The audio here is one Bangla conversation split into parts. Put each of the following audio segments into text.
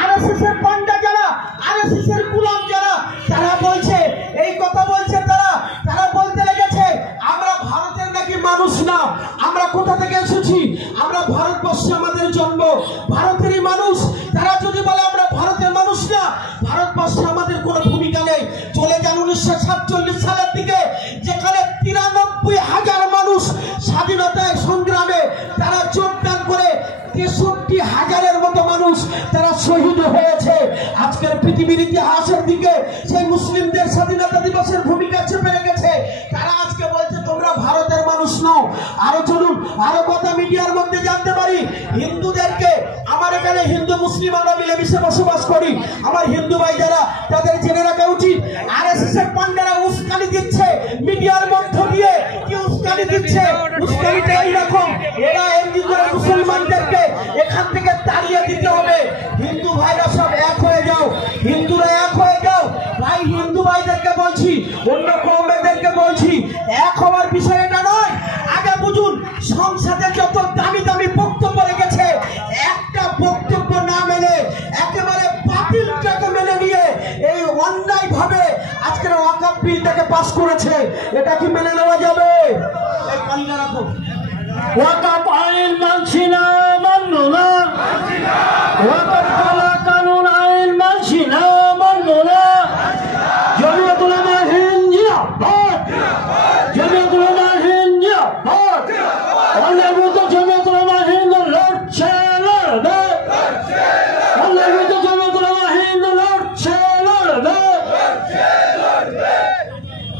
আরএসএস এর পান্ডা যারা, আরএসএস এর গোলাম যারা, তারা বলছে, এই কথা বলছে তারা বলতে লেগেছে আমরা ভারতের নাকি মানুষ না। আমরা কোথা থেকে এসেছি? আমরা ভারতবর্ষে আমাদের জন্ম, ভারতেরই মানুষ। তারা যদি বলে আমরা ভারতের মানুষ না, ভারতবর্ষে আমাদের কোনো ভূমিকা নেই। চলে যান 1947 সালের দিকে, যেখানে 93,000 মানুষ স্বাধীনতায় সংগ্রামে তারা যোগদান করে 63,000-এর মতো মানুষ তারা শহীদ হয়েছে। আজকের পৃথিবীর ইতিহাসের দিকে সেই মুসলিমদের স্বাধীনতা দিবসের ভূমিকা চেপে রেখেছে। তারা আজকে বলছে তোমরা ভারতের মানুষ নও। আরো চলুন, আরো কথা মিডিয়ার মধ্যে জানতে পারি। হিন্দুদেরকে, আমার এখানে হিন্দু মুসলিম আমরা মিলেমিশে বসবাস করি। আমার হিন্দু ভাই যারা, তাদের জেনে রাখা উচিত আরএসএস এর পান্ডারা উস্কানি দিচ্ছে মিডিয়ার মধ্য দিয়ে। কি উস্কানি দিচ্ছে? উস্কানিটা এইরকম, এরা এমনি করে মুসলমানদেরকে এখান থেকে তাড়িয়ে দিতে হবে। হিন্দু ভাইরা সব এক হয়ে যাও, হিন্দুরা এক হয়ে যাও। ভাই হিন্দু ভাইদেরকে বলছি, অন্য কওমেদেরকে বলছি, এক হওয়ার বিষয় এটা নয়। আগে বুঝুন, সংসদে যত দামি দামি বক্তব্য রেখেছে, একটা বক্তব্য না মেনে একেবারে বাতিলটাকে মেনে নিয়ে এই অন্যায় ভাবে আজকের ওয়াকফ বিলটাকে পাস করেছে। এটা কি মেনে নেওয়া যাবে? এই পানিটা রাখো। ওয়াকফ আইন মানছি না, মানবো না। ওয়াকফ কানুন আইন মানছি না, মানবো না। জমিয়ত উলামা হিন্দ জিন্দাবাদ, জমিয়ত উলামা হিন্দ জিন্দাবাদ। অন্যায়ের বিরুদ্ধে জমিয়ত উলামা হিন্দ লড়ছে, লড়বে। অন্যায়ের বিরুদ্ধে জমিয়ত উলামা হিন্দ লড়ছে, লড়বে।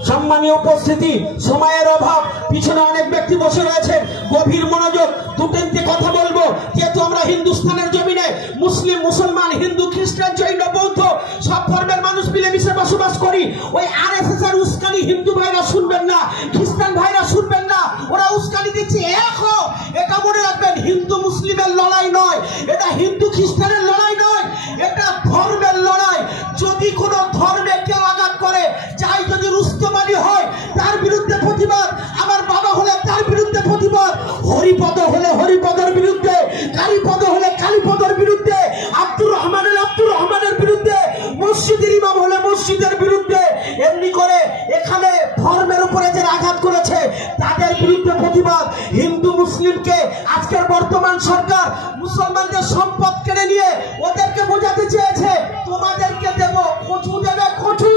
সম্মানীয় উপস্থিতি, সময়ের অভাব, পিছনে অনেক ব্যক্তি বসে রয়েছেন, গভীর মনোযোগ, দুটিতে কথা বলবো। যেহেতু আমরা হিন্দুস্তানের জমিনে মুসলিম, মুসলমান, হিন্দু, খ্রিস্টান, জৈন, বৌদ্ধ সব ধর্মের মানুষ মিলেমিশে বসবাস করি। ওই আরএসএস এর উস্কানি হিন্দু ভাইরা শুনবেন না, খ্রিস্টান ভাইরা শুনবেন না। ওরা উস্কানি দিচ্ছে, এক হও। এটা মনে রাখবেন, হিন্দু মুসলিমের লড়াই নয়, এটা হিন্দু খ্রিস্টানের লড়াই নয়, এটা ধর্মের লড়াই। যদি কোনো ধর্মে কেউ আঘাত করে, চাই যদি রুস্তম আলী হয় তার বিরুদ্ধে প্রতিবাদ, আমার বাবা হলে তার বিরুদ্ধে প্রতিবাদ, হরিপদ হলে হরিপদের বিরুদ্ধে, কালীপদ হলে কালীপদের বিরুদ্ধে, আব্দুর রহমানের বিরুদ্ধে, মসজিদের ইমাম হলে মসজিদের বিরুদ্ধে। এমনি করে এখানে ধর্মের উপরে যারা আঘাত করেছে তাদের বিরুদ্ধে প্রতিবাদ। হিন্দু মুসলিমকে আজকের বর্তমান সরকার মুসলমানদের সম্পদ কেড়ে নিয়ে ওদেরকে বোঝাতে চেয়েছে তোমাদেরকে দেব, কচু দেবে কচু,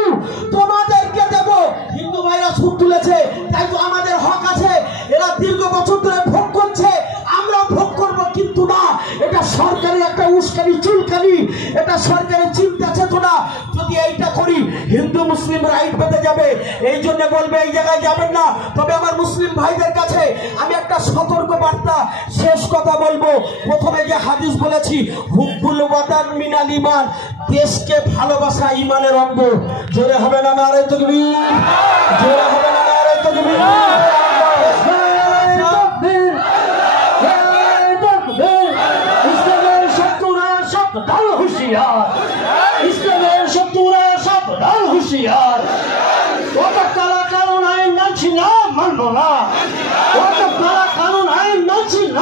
তোমাদেরকে দেব। হিন্দু ভাইরা সুদ তুলেছে, তাই তো আমাদের হক আছে। এরা দীর্ঘ বছর ধরে ভোগ করছে, আমরা ভোগ করবো, কিন্তু না, এটা সরকারের একটা উস্কানি, চুলকানি, এটা সরকারের চিন্তা চেতনা। যদি এইটা করি হিন্দু মুসলিম রাইট বেঁধে যাবে। এই জন্য বলবে এই জায়গায় যাবেন না। তবে আমার মুসলিম ভাইদের কাছে আমি একটা সতর্ক বার্তা, শেষ কথা বলবো। প্রথমে যে হাদিস বলেছি, হুব্বুল ওয়াতান মিনাল ঈমান, দেশকে ভালোবাসা ঈমানের অঙ্গ। জোরে হবে না নারে তাকবীর, জোরে হবে না নারে তাকবীর। ইসলামের শত্রুরা সাবধান হুঁশিয়ার, ইসলামের শত্রুরা সাবধান হুঁশিয়ার। ওয়াকফ কানুন আইন মানছি না, মানবো না। ওয়াকফ কানুন আইন মানছি না।